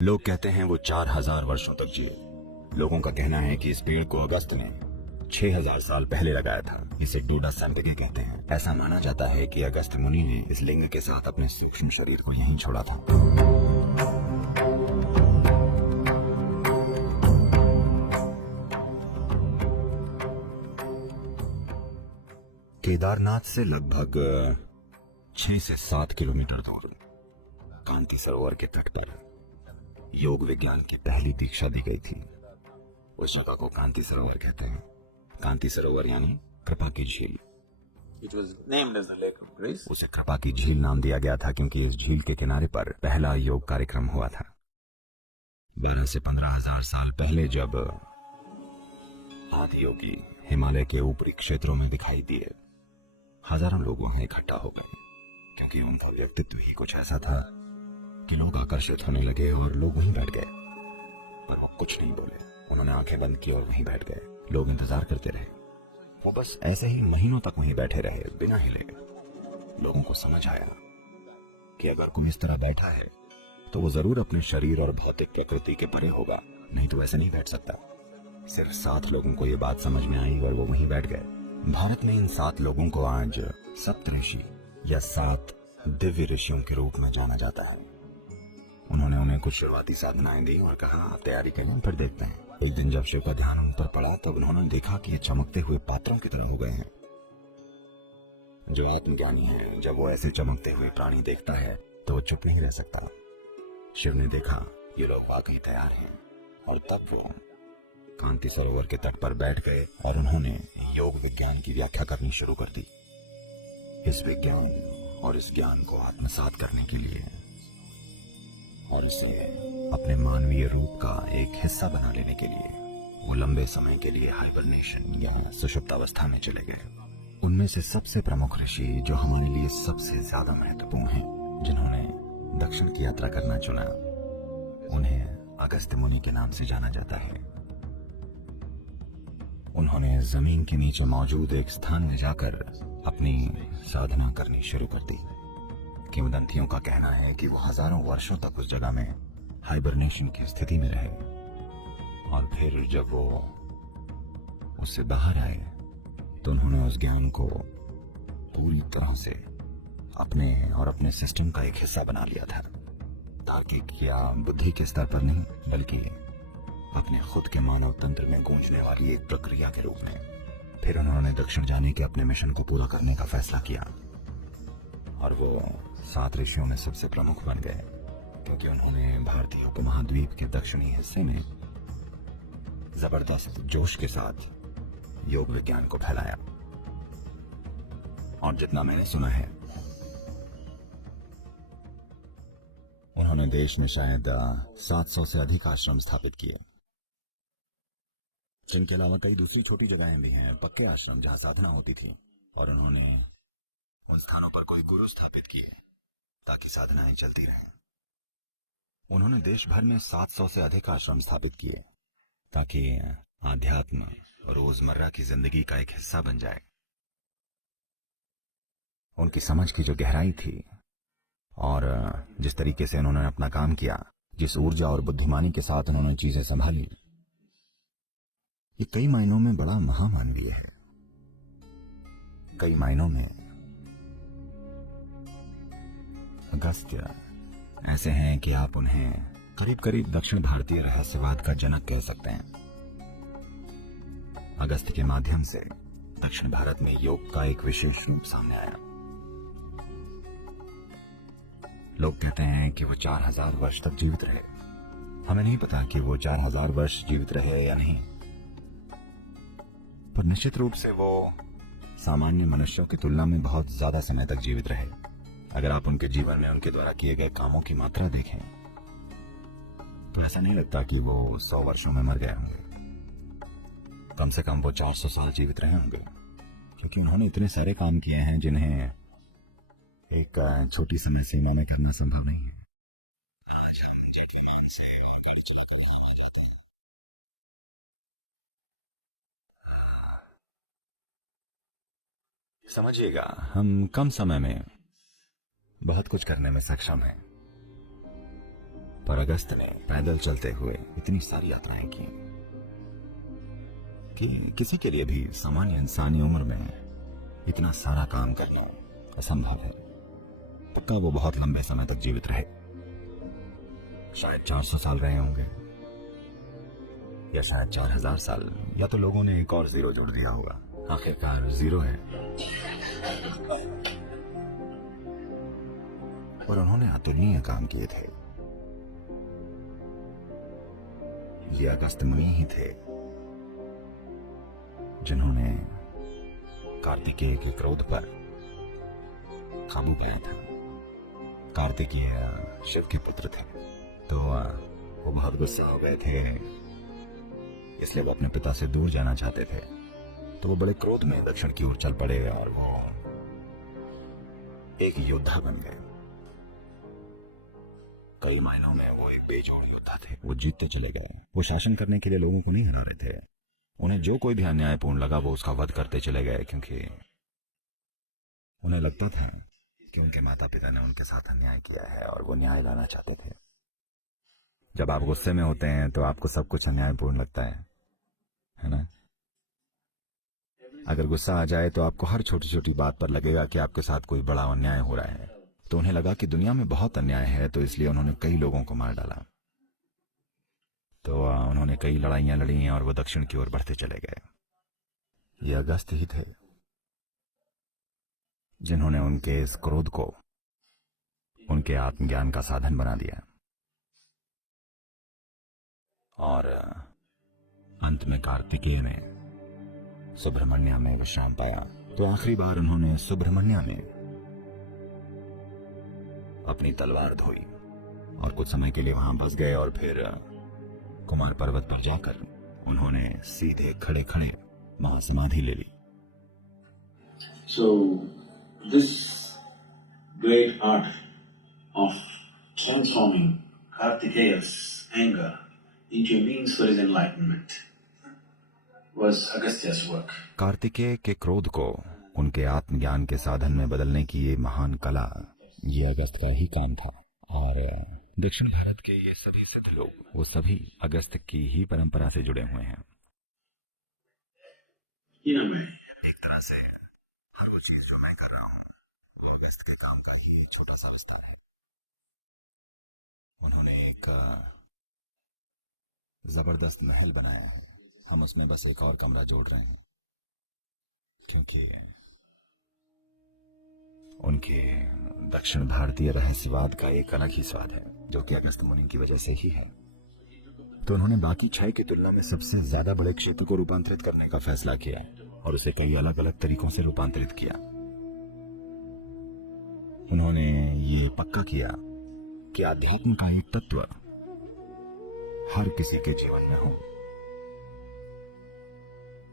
लोग कहते हैं वो 4000 वर्षों तक जिए। लोगों का कहना है कि इस पेड़ को अगस्त ने 6000 साल पहले लगाया था। इसे डोडा सैम्पिगे कहते हैं। ऐसा माना जाता है कि अगस्त मुनि ने इस लिंग के साथ अपने सूक्ष्म शरीर को यहीं छोड़ा था। केदारनाथ से लगभग 6 से 7 किलोमीटर दूर कांति सरोवर के तट पर योग विज्ञान की पहली दीक्षा दी गई थी। उस जगह को कांति सरोवर कहते हैं। कांति सरोवर यानी कृपा की झील। It was named as the Lake of Grace. उसे कृपा की झील नाम दिया गया था क्योंकि इस झील के किनारे पर पहला योग कार्यक्रम हुआ था। 12 से 15,000 साल पहले जब आदि योगी हिमालय के ऊपरी क्षेत्रों में दिखाई दिए, हजारों लोग वहां इकट्ठा हो गए क्योंकि उनका व्यक्तित्व ही कुछ ऐसा था कि लोग आकर्षित होने लगे और लोग वहीं बैठ गए। पर वो कुछ नहीं बोले। उन्होंने आंखें बंद की और वहीं बैठ गए। लोग इंतजार करते रहे। वो बस ऐसे ही महीनों तक वहीं बैठे रहे बिना हिले। लोगों को समझ आया कि अगर कोई इस तरह बैठा है तो वो जरूर अपने शरीर और भौतिक प्रकृति के परे होगा, नहीं तो ऐसे नहीं बैठ सकता। सिर्फ 7 लोगों को ये बात समझ में आई और वो वहीं बैठ गए। भारत में इन 7 लोगों को आज सप्तऋषि या 7 दिव्य ऋषियों के रूप में जाना जाता है। उन्होंने उन्हें कुछ शुरुआती साधनाएं दी और कहा, आप तैयारी करें, फिर देखते हैं। एक दिन जब शिव का ध्यान उन पर पड़ा तब उन्होंने देखा कि ये चमकते हुए पात्रों की तरह हो गए हैं। जो आत्मज्ञानी है, जब वो ऐसे चमकते हुए प्राणी देखता है तो वो चुप नहीं रह सकता। शिव ने देखा ये लोग वाकई तैयार हैं और तब वो कांति सरोवर के तट पर बैठ गए और उन्होंने योग विज्ञान की व्याख्या करनी शुरू कर दी। इस विज्ञान और इस ज्ञान को आत्मसात करने के लिए और इसे अपने मानवीय रूप का एक हिस्सा बना लेने के लिए वो लंबे समय के लिए हाइबरनेशन या सुषुप्तावस्था में चले गए। उनमें से सबसे प्रमुख ऋषि जो हमारे लिए सबसे ज्यादा महत्वपूर्ण हैं, जिन्होंने दक्षिण की यात्रा करना चुना, उन्हें अगस्त्य मुनि के नाम से जाना जाता है। उन्होंने जमीन के नीचे मौजूद एक स्थान में जाकर अपनी साधना करनी शुरू कर दी। किंवदंतियों का कहना है कि वो हजारों वर्षों तक उस जगह में हाइबरनेशन की स्थिति में रहे और फिर जब वो उससे बाहर आए तो उन्होंने उस ज्ञान को पूरी तरह से अपने और अपने सिस्टम का एक हिस्सा बना लिया था। तार्किक या बुद्धि के स्तर पर नहीं, बल्कि अपने खुद के मानव तंत्र में गूंजने वाली एक प्रक्रिया के रूप में। फिर उन्होंने दक्षिण जाने के अपने मिशन को पूरा करने का फैसला किया और वो 7 ऋषियों में सबसे प्रमुख बन गए क्योंकि उन्होंने भारतीय उपमहाद्वीप के दक्षिणी हिस्से में जबरदस्त जोश के साथ योग विज्ञान को फैलाया। और जितना मैंने सुना है, उन्होंने देश में शायद 700 से अधिक आश्रम स्थापित किए, जिनके अलावा कई दूसरी छोटी जगहें भी हैं, पक्के आश्रम जहां साधना होती थी। और उन्होंने उन स्थानों पर कोई गुरु स्थापित किए ताकि साधनाएं चलती रहें। उन्होंने देश भर में 700 से अधिक आश्रम स्थापित किए ताकि आध्यात्म रोजमर्रा की जिंदगी का एक हिस्सा बन जाए। उनकी समझ की जो गहराई थी और जिस तरीके से उन्होंने अपना काम किया, जिस ऊर्जा और बुद्धिमानी के साथ उन्होंने चीजें संभाली, ये कई मायनों में बड़ा महामानवीय है। कई मायनों में अगस्त्य ऐसे हैं कि आप उन्हें करीब करीब दक्षिण भारतीय रहस्यवाद का जनक कह सकते हैं। अगस्त्य के माध्यम से दक्षिण भारत में योग का एक विशेष रूप सामने आया। लोग कहते हैं कि वो 4000 वर्ष तक जीवित रहे। हमें नहीं पता कि वो 4000 वर्ष जीवित रहे या नहीं, पर निश्चित रूप से वो सामान्य मनुष्यों की तुलना में बहुत ज्यादा समय तक जीवित रहे। अगर आप उनके जीवन में उनके द्वारा किए गए कामों की मात्रा देखें तो ऐसा नहीं लगता कि वो 100 वर्षों में मर गए होंगे। कम से कम वो 400 साल जीवित रहे होंगे, क्योंकि उन्होंने इतने सारे काम किए हैं जिन्हें एक छोटी समय सीमा में करना संभव नहीं है। आज हम जेट विमान से गाड़ी चलाकर यहाँ जाते हैं। समझिएगा, हम कम समय में बहुत कुछ करने में सक्षम हैं, पर अगस्त ने पैदल चलते हुए इतनी सारी यात्राएं की कि किसी के लिए भी सामान्य इंसानी उम्र में इतना सारा काम करना असंभव है। पक्का वो बहुत लंबे समय तक जीवित रहे, शायद 400 साल रहे होंगे या शायद 4000 साल, या तो लोगों ने एक और जीरो जोड़ दिया होगा। आखिरकार जीरो है। और उन्होंने अतुलनीय काम किए थे। ये अगस्त मुनि ही थे जिन्होंने कार्तिकेय के क्रोध पर काबू पाया था। कार्तिकेय शिव के पुत्र थे, तो वो बहुत गुस्सा हो गए थे, इसलिए वो अपने पिता से दूर जाना चाहते थे। तो वो बड़े क्रोध में दक्षिण की ओर चल पड़े और वो एक योद्धा बन गए। कई मायनों में वो एक बेजोड़ योद्धा थे। वो जीतते चले गए। वो शासन करने के लिए लोगों को नहीं हरा रहे थे। उन्हें जो कोई भी अन्यायपूर्ण लगा वो उसका वध करते चले गए, क्योंकि उन्हें लगता था कि उनके माता पिता ने उनके साथ अन्याय किया है और वो न्याय लाना चाहते थे। जब आप गुस्से में होते हैं तो आपको सब कुछ अन्यायपूर्ण लगता है ना? अगर गुस्सा आ जाए तो आपको हर छोटी छोटी बात पर लगेगा कि आपके साथ कोई बड़ा अन्याय हो रहा है। तो उन्हें लगा कि दुनिया में बहुत अन्याय है, तो इसलिए उन्होंने कई लोगों को मार डाला। तो उन्होंने कई लड़ाइयां लड़ी और वो दक्षिण की ओर बढ़ते चले गए। ये अगस्त ही थे जिन्होंने उनके इस क्रोध को उनके आत्मज्ञान का साधन बना दिया। और अंत में कार्तिकेय ने सुब्रमण्य में विश्राम पाया। तो आखिरी बार उन्होंने सुब्रमण्य में अपनी तलवार धोई और कुछ समय के लिए वहां बस गए और फिर कुमार पर्वत पर जाकर उन्होंने सीधे खड़े खड़े महासमाधि ले ली। So this great art of transforming Kartikeya's anger into a means for his enlightenment was Agastya's work. Kartikeya के क्रोध को उनके आत्मज्ञान के साधन में बदलने की ये महान कला, ये अगस्त का ही काम था। और दक्षिण भारत के ये सभी सिद्ध लोग, वो सभी अगस्त की ही परंपरा से जुड़े हुए हैं। एक तरह से हर वो चीज जो मैं कर रहा हूँ वो अगस्त के काम का ही एक छोटा सा विस्तार है। उन्होंने एक जबरदस्त महल बनाया है। हम उसमें बस एक और कमरा जोड़ रहे हैं, क्योंकि उनके दक्षिण भारतीय रहस्यवाद का एक अलग ही स्वाद है, जो कि अगस्त मुनि की वजह से ही है। तो उन्होंने बाकी 6 की तुलना में सबसे ज्यादा बड़े क्षेत्र को रूपांतरित करने का फैसला किया और उसे कई अलग अलग तरीकों से रूपांतरित किया। उन्होंने ये पक्का किया कि आध्यात्म का एक तत्व हर किसी के जीवन में हो।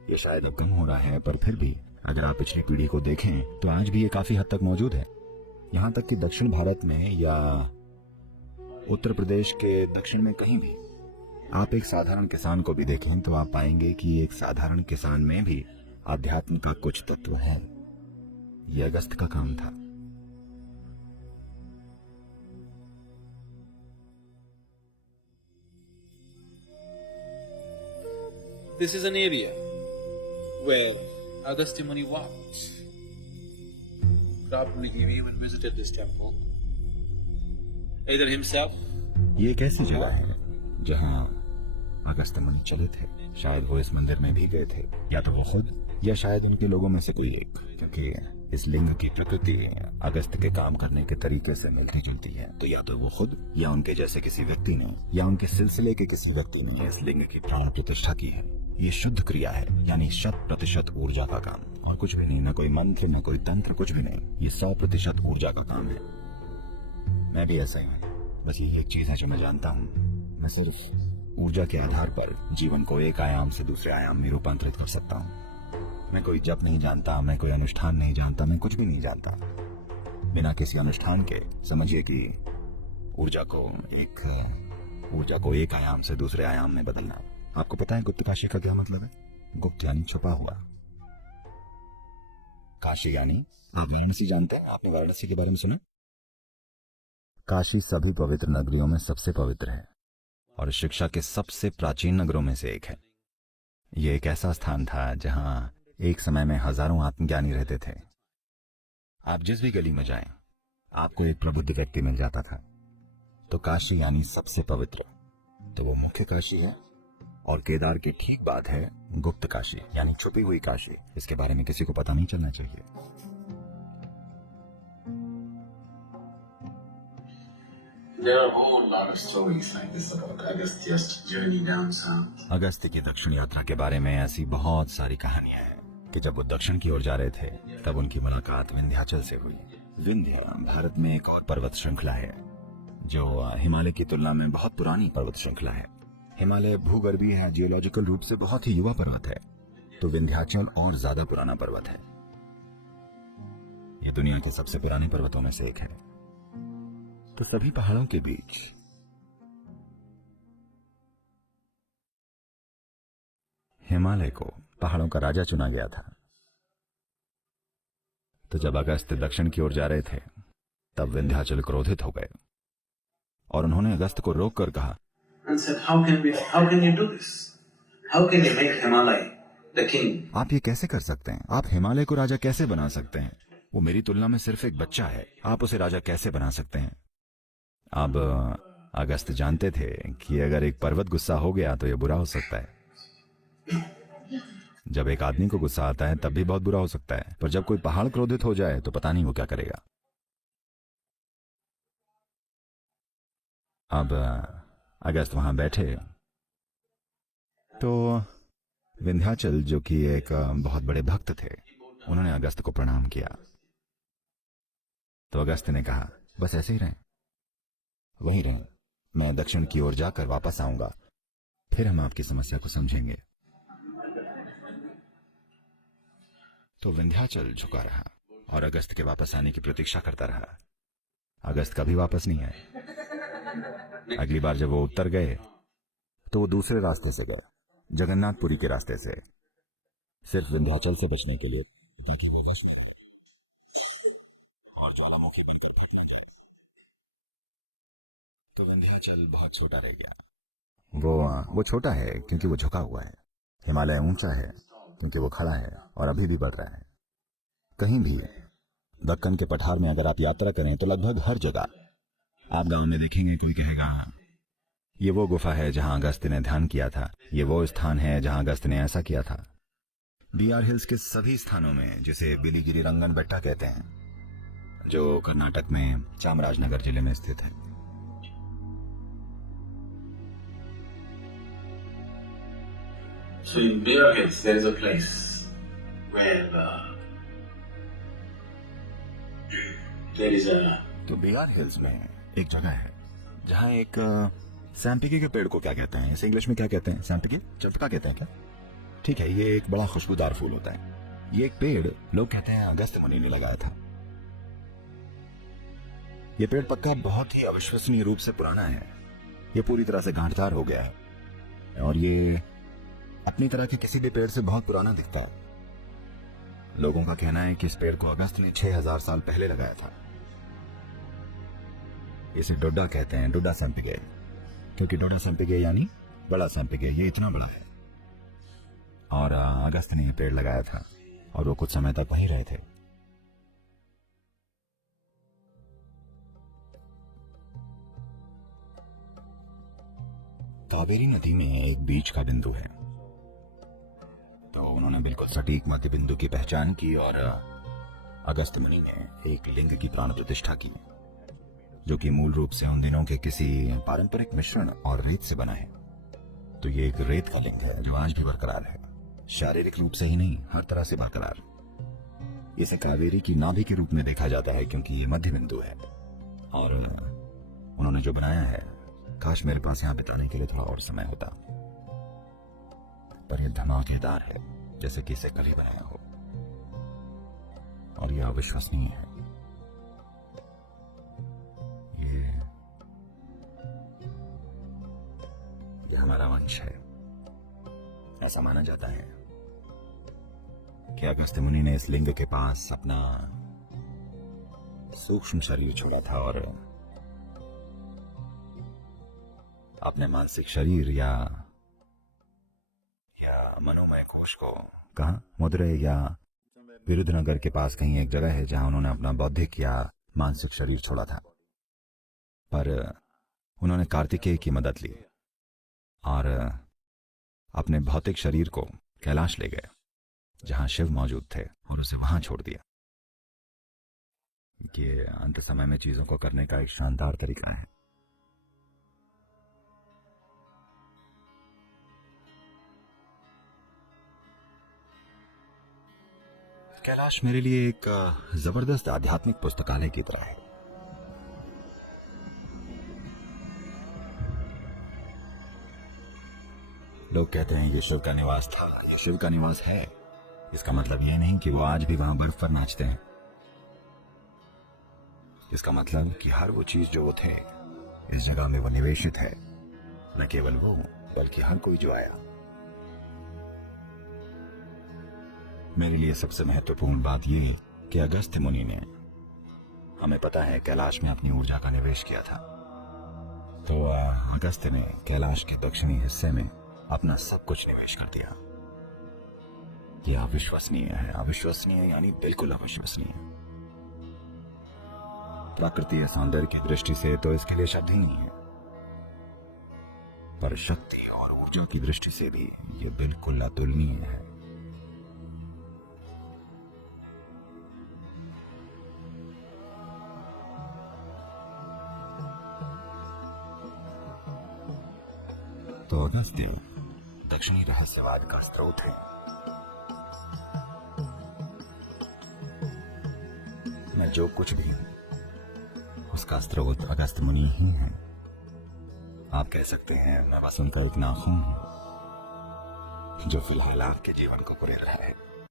ये शायद अब कम हो रहा है, पर फिर भी अगर आप पिछली पीढ़ी को देखें तो आज भी ये काफी हद तक मौजूद है। यहां तक कि दक्षिण भारत में या उत्तर प्रदेश के दक्षिण में कहीं भी आप एक साधारण किसान को भी देखें तो आप पाएंगे कि एक साधारण किसान में भी आध्यात्म का कुछ तत्व है। ये अगस्त का काम था। This is an area where Agastya Muni walked. Probably he even visited this temple, either himself. ये एक ऐसी जगह है जहां अगस्त्य मुनि चले थे। शायद वो इस मंदिर में भी गए थे, या तो वो खुद या शायद उनके लोगों में से कोई एक, क्योंकि इस लिंग की प्रकृति अगस्त के काम करने के तरीके से मिलती जुलती है। तो या तो वो खुद या उनके जैसे किसी व्यक्ति ने या उनके सिलसिले के किसी व्यक्ति ने इस लिंग की प्राण प्रतिष्ठा की है। ये शुद्ध क्रिया है, यानी 100% ऊर्जा का काम, और कुछ भी नहीं, न कोई मंत्र न कोई तंत्र, कुछ भी नहीं। ये 100% ऊर्जा का काम है। मैं भी ऐसा ही हूँ। बस ये एक चीज है जो मैं जानता हूँ, मैं सिर्फ ऊर्जा के आधार पर जीवन को एक आयाम से दूसरे आयाम में रूपांतरित कर सकता हूँ। मैं कोई जप नहीं जानता, मैं कोई अनुष्ठान नहीं जानता, मैं कुछ भी नहीं जानता। बिना किसी अनुष्ठान के समझिए कि ऊर्जा को एक आयाम से दूसरे आयाम में बदलना। आपको पता है गुप्त काशी का क्या मतलब है? गुप्त यानी छुपा हुआ, काशी यानी आप वाराणसी जानते हैं? आपने वाराणसी के बारे में सुना? काशी सभी पवित्र नगरियों में सबसे पवित्र है और शिक्षा के सबसे प्राचीन नगरों में से एक है। ये एक ऐसा स्थान था जहां एक समय में हजारों आत्मज्ञानी रहते थे। आप जिस भी गली में जाएं, आपको एक प्रबुद्ध व्यक्ति मिल जाता था। तो काशी यानी सबसे पवित्र, तो वो मुख्य काशी है। और केदार की ठीक बाद है गुप्त काशी यानी छुपी हुई काशी। इसके बारे में किसी को पता नहीं चलना चाहिए। There are a whole lot of stories like this about Agastya's journey down south. Agastya की दक्षिण यात्रा के बारे में ऐसी बहुत सारी कहानियां हैं कि जब वो दक्षिण की ओर जा रहे थे तब उनकी मुलाकात विंध्याचल से हुई। विंध्य भारत में एक और पर्वत श्रृंखला है जो हिमालय की तुलना में बहुत पुरानी पर्वत श्रृंखला है। हिमालय भूगर्भीय है, जियोलॉजिकल रूप से बहुत ही युवा पर्वत है, तो विंध्याचल और ज्यादा पुराना पर्वत है। यह दुनिया के सबसे पुराने पर्वतों में से एक है। तो सभी पहाड़ों के बीच हिमालय को पहाड़ों का राजा चुना गया था। तो जब अगस्त्य दक्षिण की ओर जा रहे थे तब विंध्याचल क्रोधित हो गए और उन्होंने अगस्त्य को रोककर कहा, And said, how can you do this? How can you make Himalaya the king? आप ये कैसे कर सकते हैं? आप हिमालय को राजा कैसे बना सकते हैं? वो मेरी तुलना में सिर्फ एक बच्चा है, आप उसे राजा कैसे बना सकते हैं? अब अगस्त्य जानते थे कि अगर एक पर्वत गुस्सा हो गया तो यह बुरा हो सकता है। जब एक आदमी को गुस्सा आता है तब भी बहुत बुरा हो सकता है, पर जब कोई पहाड़ क्रोधित हो जाए तो पता नहीं वो क्या करेगा। अब अगस्त्य वहां बैठे तो विंध्याचल, जो कि एक बहुत बड़े भक्त थे, उन्होंने अगस्त्य को प्रणाम किया। तो अगस्त्य ने कहा, बस ऐसे ही रहें, वहीं रहें, मैं दक्षिण की ओर जाकर वापस आऊंगा, फिर हम आपकी समस्या को समझेंगे। तो विंध्याचल झुका रहा और अगस्त्य के वापस आने की प्रतीक्षा करता रहा। अगस्त्य कभी वापस नहीं आए। अगली बार जब वो उत्तर गए तो वो दूसरे रास्ते से गए, जगन्नाथपुरी के रास्ते से, सिर्फ विंध्याचल से बचने के लिए। तो विंध्याचल बहुत छोटा रह गया। वो छोटा है क्योंकि वो झुका हुआ है। हिमालय ऊंचा है क्योंकि वो खड़ा है और अभी भी बढ़ रहा है। कहीं भी दक्कन के पठार में अगर आप यात्रा करें तो लगभग हर जगह आप गांव में देखेंगे कोई कहेगा, ये वो गुफा है जहां अगस्त्य ने ध्यान किया था, ये वो स्थान है जहां अगस्त्य ने ऐसा किया था। बीआर हिल्स के सभी स्थानों में, जिसे बिलीगिरी रंगन बेट्टा कहते हैं, जो कर्नाटक में चामराजनगर जिले में स्थित है। So in Bear Hills, there is a place where there is a. तो बीआर हिल्स में एक जगह है जहां एक सैम्पिकी के पेड़ को क्या कहते हैं, इसे इंग्लिश में क्या कहते हैं? सैम्पिकी, चपका कहते हैं क्या? ठीक है, ये एक बड़ा खुशबूदार फूल होता है। ये एक पेड़ लोग कहते हैं अगस्त्य मुनि ने लगाया था। ये पेड़ पक्का बहुत ही अविश्वसनीय रूप से पुराना है। ये पूरी तरह से गांठदार हो गया है और ये अपनी तरह के किसी भी पेड़ से बहुत पुराना दिखता है। लोगों का कहना है कि इस पेड़ को अगस्त्य ने 6000 साल पहले लगाया था। इसे डोडा कहते हैं, डोडा सैम्पिके, क्योंकि डोडा सैम्पिके यानी बड़ा सैम्पिके, ये इतना बड़ा है। और अगस्त्य ने यह पेड़ लगाया था और वो कुछ समय तक वहीं रहे थे। कावेरी नदी में एक बीच का बिंदु है, तो उन्होंने बिल्कुल सटीक मध्य बिंदु की पहचान की और अगस्त्य मुनि ने एक लिंग की प्राण प्रतिष्ठा की, जो कि मूल रूप से उन दिनों के किसी पारंपरिक मिश्रण और रेत से बना है। तो ये एक रेत का लिंग है जो आज भी बरकरार है, शारीरिक रूप से ही नहीं, हर तरह से बरकरार। इसे कावेरी की नाभि के रूप में देखा जाता है क्योंकि ये मध्य बिंदु है। और उन्होंने जो बनाया है, काश मेरे पास यहाँ बिताने के लिए थोड़ा और समय होता, पर यह धमाकेदार है जैसे कि इसे कभी बनाया हो, और यह अविश्वसनीय है। ये हमारा वंश है। ऐसा माना जाता है कि अगस्त्य मुनि ने इस लिंग के पास अपना सूक्ष्म शरीर छोड़ा था और अपने मानसिक शरीर या मनोमय कोश को कहा मदुरै या विरुद्धनगर के पास कहीं एक जगह है जहां उन्होंने अपना बौद्धिक या मानसिक शरीर छोड़ा था। पर उन्होंने कार्तिकेय की मदद ली और अपने भौतिक शरीर को कैलाश ले गए जहां शिव मौजूद थे और उसे वहां छोड़ दिया। ये अंत समय में चीजों को करने का एक शानदार तरीका है। कैलाश मेरे लिए एक जबरदस्त आध्यात्मिक पुस्तकालय की तरह है। लोग कहते हैं ये शिव का निवास था, ये शिव का निवास है। इसका मतलब यह नहीं कि वो आज भी वहां बर्फ पर नाचते हैं। इसका मतलब कि हर वो चीज जो वो थे इस जगह में वो निवेशित है। न केवल वो बल्कि हर कोई जो आया। मेरे लिए सबसे महत्वपूर्ण बात ये कि अगस्त्य मुनि ने, हमें पता है, कैलाश में अपनी ऊर्जा का निवेश किया था। तो अगस्त्य ने कैलाश के दक्षिणी हिस्से में अपना सब कुछ निवेश कर दिया। यह अविश्वसनीय है। अविश्वसनीय यानी बिल्कुल अविश्वसनीय। प्राकृतिक सौंदर्य की दृष्टि से तो इसके लिए शब्द ही नहीं है, पर शक्ति और ऊर्जा की दृष्टि से भी यह बिल्कुल अतुलनीय है। तो अगस्त्य दक्षिणी रहस्यवाद का स्रोत है। मैं जो कुछ भी हूं उसका स्रोत अगस्त्य मुनि ही है। आप कह सकते हैं मैं बस उनका एक नाखून हूं जो फिलहाल आपके जीवन को कुरेद रहा है।